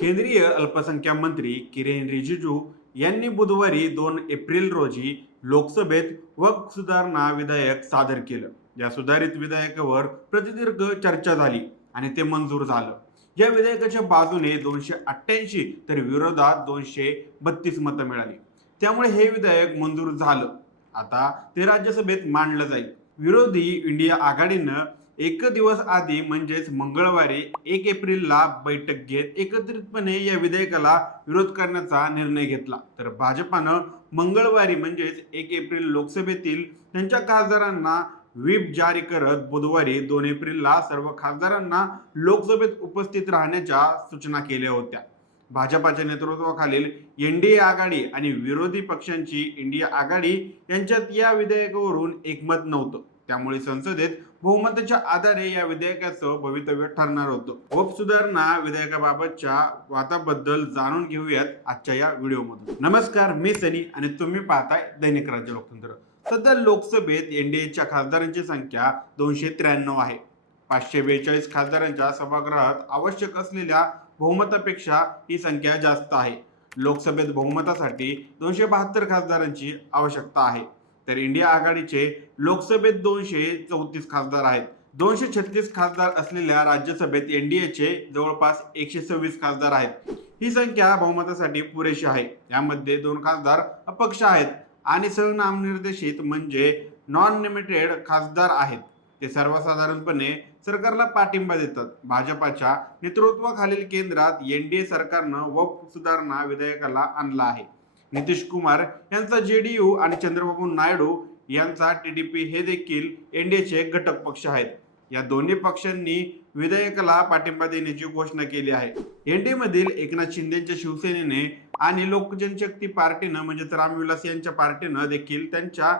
केंद्रीय अल्पसंख्याक मंत्री किरेन रिजिजू यांनी बुधवारी 2 एप्रिल रोजी लोकसभेत वक्फ सुधारणा विधेयक सादर केलं. या सुधारित विधेयकावर प्रदीर्घ चर्चा झाली आणि ते मंजूर झालं. या विधेयकाच्या बाजूने 288 तर विरोधात 232 मतं मिळाली. त्यामुळे हे विधेयक मंजूर झालं. आता ते राज्यसभेत मांडलं जाईल. विरोधी इंडिया आघाडीनं एक दिवस आधी म्हणजेच मंगळवारी 1 एप्रिलला बैठक घेत एकत्रितपणे या विधेयकाला विरोध करण्याचा निर्णय घेतला. तर भाजपानं मंगळवारी म्हणजेच 1 एप्रिल लोकसभेतील त्यांच्या खासदारांना व्हीप जारी करत बुधवारी 2 एप्रिलला सर्व खासदारांना लोकसभेत उपस्थित राहण्याच्या सूचना केल्या होत्या. भाजपाच्या नेतृत्वाखालील एनडीए आघाडी आणि विरोधी पक्षांची इंडिया आघाडी यांच्यात या विधेयकावरून एकमत नव्हतं. त्यामुळे संसदेत बहुमताच्या आधारे या विधेयकाचं भवितव्य ठरणार होतं. वक्फ सुधारणा विधेयकाबाबतच्या वादाबद्दल जाणून घेऊयात आजच्या या व्हिडिओमधून. नमस्कार, मी सनी आणि तुम्ही पाहताय दैनिक राज्य लोकतंत्र. सध्या लोकसभेत एनडीएच्या खासदारांची संख्या 293 आहे. 542 खासदारांच्या सभागृहात आवश्यक असलेल्या बहुमतापेक्षा ही संख्या जास्त आहे. लोकसभेत बहुमतासाठी 272 खासदारांची आवश्यकता आहे. तर इंडिया आघाडीचे लोकसभेत 234 खासदार आहेत. 236 खासदार असलेल्या राज्यसभेत एनडीएचे जवळपास 126 खासदार आहेत. ही संख्या बहुमतासाठी पुरेशी आहे. यामध्ये 2 खासदार अपक्ष आहेत आणि सहनामनिर्देशित म्हणजे नॉन नॉमिनेटेड खासदार आहेत. ते सर्वसाधारणपणे सरकारला पाठिंबा देतात. भाजपाच्या नेतृत्वाखालील केंद्रात एनडीए सरकारनं वक्फ सुधारणा विधेयकाला आणला आहे. नितीश कुमार यांचा जेडीयू आणि चंद्रबाबू नायडू यांचा टीडीपी हे देखील एनडीएचे घटक पक्ष आहेत. या दोन्ही पक्षांनी विधेयकाला पाठिंबा देण्याची घोषणा केली आहे. एनडीए मधील एकनाथ शिंदेच्या शिवसेनेने आणि लोकजनशक्ती पार्टीनं म्हणजेच रामविलास यांच्या पार्टीनं देखील त्यांच्या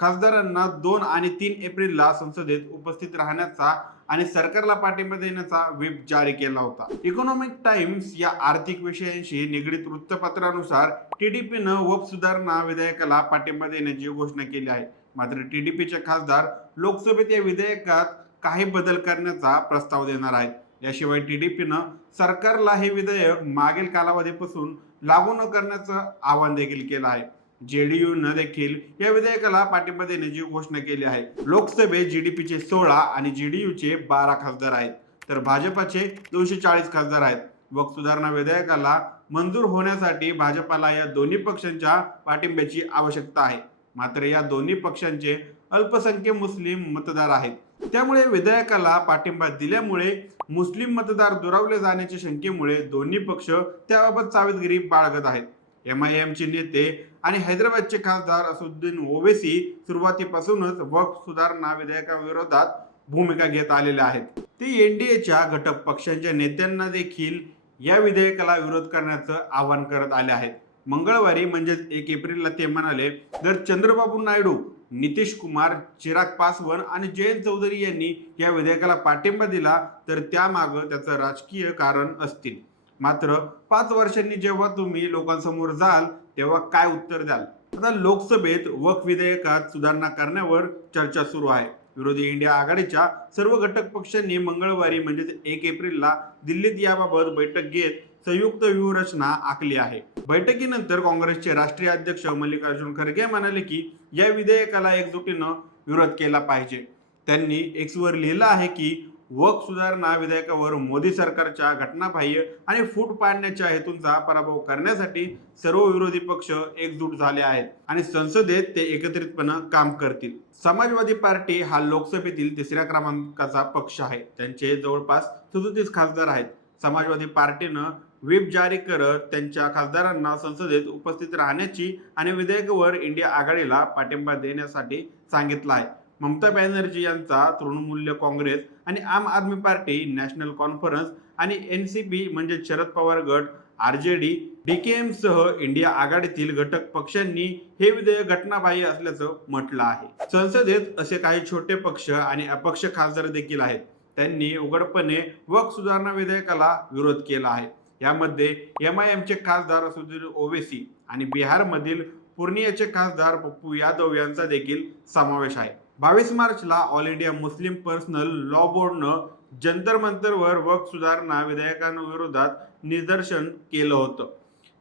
खासदारांना 2 आणि 3 एप्रिलला संसदेत उपस्थित राहण्याचा आणि सरकारला पाठिंबा देण्याचा व्हीप जारी केला होता. इकॉनॉमिक टाइम्स या आर्थिक विषयांशी निगडीत वृत्तपत्रानुसार टीडीपीनं वक्फ सुधारणा विधेयकाला पाठिंबा देण्याची घोषणा केली आहे. मात्र टीडीपीचे खासदार लोकसभेत या विधेयकात काही बदल करण्याचा प्रस्ताव देणार आहेत. याशिवाय टीडीपीनं सरकारला हे विधेयक मागील कालावधीपासून लागू न करण्याचं आवाहन देखील केलं आहे. जेडीयूनं देखील या विधेयकाला पाठिंबा देण्याची घोषणा केली आहे. लोकसभेत जीडीपीचे 16 आणि जेडीयूचे 12 खासदार आहेत. तर भाजपाचे 240 खासदार आहेत. वक्फ सुधारणा विधेयकाला मंजूर होण्यासाठी भाजपाला या दोन्ही पक्षांच्या पाठिंब्याची आवश्यकता आहे. मात्र या दोन्ही पक्षांचे अल्पसंख्याक मुस्लिम मतदार आहेत. त्यामुळे विधेयकाला पाठिंबा दिल्यामुळे मुस्लिम मतदार दुरावले जाण्याच्या शंकेमुळे दोन्ही पक्ष त्याबाबत सावधगिरी बाळगत आहेत. एमआयएमचे नेते आणि हैदराबादचे खासदार असदुद्दीन ओवेसी सुरुवातीपासूनच वक्फ सुधारणा विधेयकाविरोधात भूमिका घेत आलेले आहेत. ते एनडीएच्या घटक पक्षांच्या नेत्यांना देखील या विधेयकाला विरोध करण्याचं आवाहन करत आले आहेत. मंगळवारी म्हणजेच 1 एप्रिलला ते म्हणाले, जर चंद्रबाबू नायडू, नितीश कुमार, चिराग पासवान आणि जयंत चौधरी यांनी या विधेयकाला पाठिंबा दिला तर त्यामागं त्याचं राजकीय कारण असतील. मात्र 5 वर्षांनी जेव्हा तुम्ही लोकांसमोर जाल तेव्हा काय उत्तर द्याल? आता लोकसभेत वक्फ विधेयकात सुधारणा करण्यावर चर्चा सुरू आहे. विरोधी इंडिया आघाडीच्या सर्व घटक पक्षांनी मंगळवारी म्हणजेच 1 एप्रिलला दिल्लीत याबाबत बैठक घेत संयुक्त व्यूहरचना आखली आहे. बैठकीनंतर काँग्रेसचे राष्ट्रीय अध्यक्ष मल्लिकार्जुन खरगे म्हणाले की या विधेयकाला एकजुटीनं विरोध केला पाहिजे. त्यांनी एक्सवर लिहिलं आहे की वक्फ सुधारणा विधेयकावर मोदी सरकारच्या घटनाबाह्य आणि फूट पाडण्याच्या हेतूंचा पराभव करण्यासाठी सर्व विरोधी पक्ष एकजूट झाले आहेत आणि संसदेत ते एकत्रितपणे काम करतील. समाजवादी पार्टी हा लोकसभेतील 3ऱ्या क्रमांकाचा पक्ष आहे. त्यांचे जवळपास 37 खासदार आहेत. समाजवादी पार्टीनं व्हीप जारी करत त्यांच्या खासदारांना संसदेत उपस्थित राहण्याची आणि विधेयकावर इंडिया आघाडीला पाठिंबा देण्यासाठी सांगितलं आहे. ममता बॅनर्जी यांचा तृणमूल काँग्रेस आणि आम आदमी पार्टी, नॅशनल कॉन्फरन्स आणि एनसीपी म्हणजे शरद पवार गट, आरजेडी, डीकेएम सह इंडिया आघाडीतील घटक पक्षांनी हे विधेयक घटनाबाह्य असल्याचं म्हटलं आहे. संसदेत असे काही छोटे पक्ष आणि अपक्ष खासदार देखील आहेत. त्यांनी उघडपणे वक्फ सुधारणा विधेयकाला विरोध केला आहे. यामध्ये एमआयएमचे खासदार असदुद्दीन ओवेसी आणि बिहारमधील पूर्णियाचे खासदार पप्पू यादव यांचा देखील समावेश आहे. 22 मार्चला all India Muslim personal law बोर्डनं जंतर मंतरवर वक्फ सुधारणा विधेयकांविरोधात निदर्शन केलं होतं.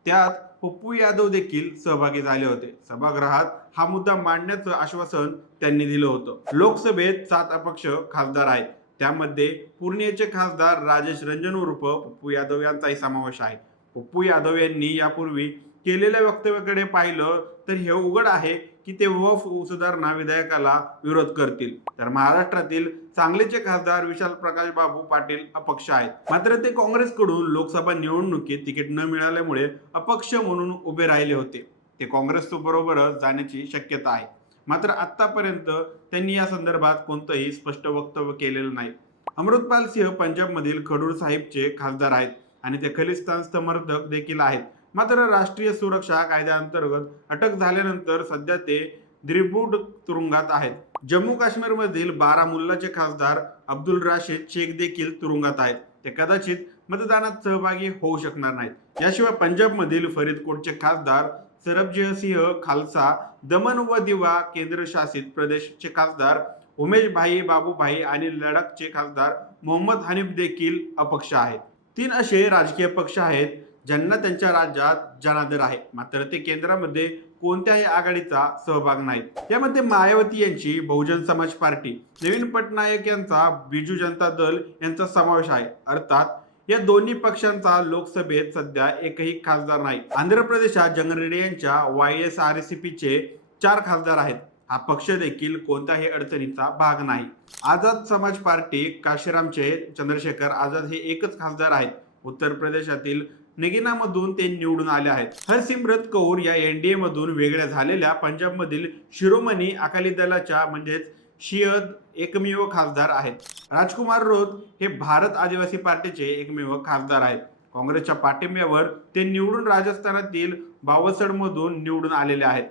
त्यात पप्पू यादव देखील सहभागी झाले होते. सभागृहात हा मुद्दा मांडण्याचं आश्वासन त्यांनी दिलं होतं. लोकसभेत 7 अपक्ष खासदार आहेत. त्यामध्ये पूर्णियाचे खासदार राजेश रंजन उर्फ पप्पू यादव यांचाही समावेश आहे. पप्पू यादव यांनी यापूर्वी केलेल्या वक्तव्याकडे पाहिलं तर हे उघड आहे की ते वक्फ सुधारणा विधेयकाला विरोध करतील. तर महाराष्ट्रातील सांगलीचे खासदार विशाल प्रकाश बाबू पाटील अपक्ष आहेत. मात्र ते काँग्रेसकडून लोकसभा निवडणुकीत तिकीट न मिळाल्यामुळे अपक्ष म्हणून उभे राहिले होते. ते काँग्रेसबरोबरच जाण्याची शक्यता आहे. मात्र आतापर्यंत त्यांनी या संदर्भात कोणतंही स्पष्ट वक्तव्य केलेलं नाही. अमृतपाल सिंह पंजाबमधील खडूर साहिबचे खासदार आहेत आणि ते खलिस्तान समर्थक देखील आहेत. मात्र राष्ट्रीय सुरक्षा कायद्याअंतर्गत अटक झाल्यानंतर सध्या ते द्रिबूड तुरुंगात आहेत. जम्मू काश्मीरमधील बारामुल्लाचे खासदार अब्दुल राशीद शेख देखील तुरुंगात आहेत. ते कदाचित मतदानात सहभागी होऊ शकणार नाहीत. याशिवाय पंजाबमधील फरीदकोटचे खासदार सरबजीत सिंह खालसा, दमन व दिवा केंद्रशासित प्रदेशचे खासदार उमेश भाई बाबूभाई आणि लडाखचे खासदार मोहम्मद हनीफ देखील अपक्ष आहेत. 3 असे राजकीय पक्ष आहेत ज्यांना त्यांच्या राज्यात जनादेर आहे. मात्र ते केंद्रामध्ये कोणत्याही आघाडीचा सहभाग नाहीत. यामध्ये मायावती यांची बहुजन समाज पार्टी, नवीन पटनायक यांचा बिजू जनता दल यांचा समावेश आहे. अर्थात या दोन्ही पक्षांचा लोकसभेत सध्या एकही खासदार नाही. आंध्र प्रदेशात जगनरेड्डी यांच्या YSRCPचे 4 खासदार आहेत. हा पक्ष देखील कोणत्याही अडचणीचा भाग नाही. आझाद समाज पार्टी काशीरामचे चंद्रशेखर आझाद हे एकच खासदार आहेत. उत्तर प्रदेशातील नगिनामधून ते निवडून आले आहेत. हरसिमरत कौर या NDA मधून वेगळ्या झालेल्या पंजाबमधील शिरोमणी अकाली दलाच्या म्हणजेच शियद एकमेव खासदार आहेत. राजकुमार रोत हे भारत आदिवासी पार्टीचे एकमेव खासदार आहेत. काँग्रेसच्या पाठिंब्यावर ते निवडून राजस्थानातील बावसड मधून निवडून आलेले आहेत.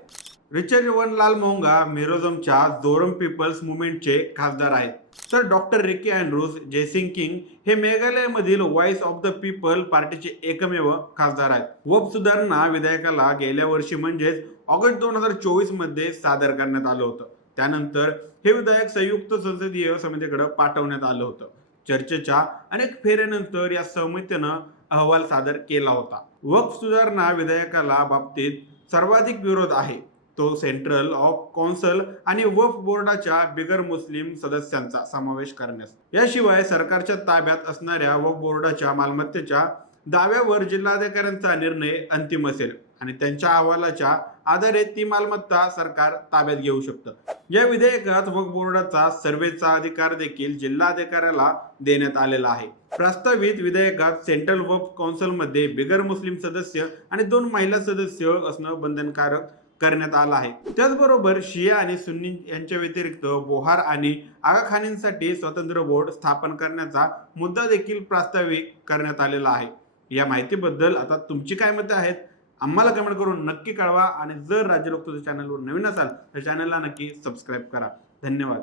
रिचर्डवनलाल मोंगा मिझोरमच्या जोरम पीपल्स मुवमेंटचे खासदार आहेत. तर doctor Ricky Andrews Jaisingh king हे मेघालयमधील व्हॉइस ऑफ द पीपल पार्टीचे एकमेव खासदार आहेत. वक्फ सुधारणा विधेयकाला गेल्या वर्षी म्हणजेच ऑगस्ट 2024 मध्ये सादर करण्यात आलं होतं. त्यानंतर हे विधेयक संयुक्त संसदीय समितीकडे पाठवण्यात आलं होतं. चर्चेच्या अनेक फेऱ्यानंतर या समितीनं अहवाल सादर केला होता. वक्फ सुधारणा विधेयकाला बाबतीत सर्वाधिक विरोध आहे तो सेंट्रल ऑफ कौन्सिल आणि वक्फ बोर्डाच्या बिगर मुस्लिम सदस्यांचा समावेश करण्यास. याशिवाय सरकारच्या ताब्यात असणाऱ्या वक्फ बोर्डाच्या मालमत्तेच्या दाव्यावर जिल्हाधिकाऱ्यांचा निर्णय अंतिम असेल आणि त्यांच्या अहवालाच्या आधारे ती मालमत्ता सरकार ताब्यात घेऊ शकतं. या विधेयकात वक्फ बोर्डाचा सर्वेचा अधिकार देखील जिल्हाधिकाऱ्याला देण्यात आलेला आहे. प्रस्तावित विधेयकात सेंट्रल वक्फ कौन्सिलमध्ये बिगर मुस्लिम सदस्य आणि 2 महिला सदस्य असणं बंधनकारक करण्यात आला आहे. त्याचबरोबर शिया आणि सुन्नी यांच्या व्यतिरिक्त बोहार आणि आगाखानींसाठी स्वतंत्र बोर्ड स्थापन करण्याचा मुद्दा देखील प्रस्तावित करण्यात आलेला आहे. या माहितीबद्दल आता तुमची काय मते आहेत आम्हाला कमेंट करून नक्की कळवा आणि जर राज्य लोकतंत्र चॅनलवर नवीन असाल तर चॅनलला नक्की सबस्क्राईब करा. धन्यवाद.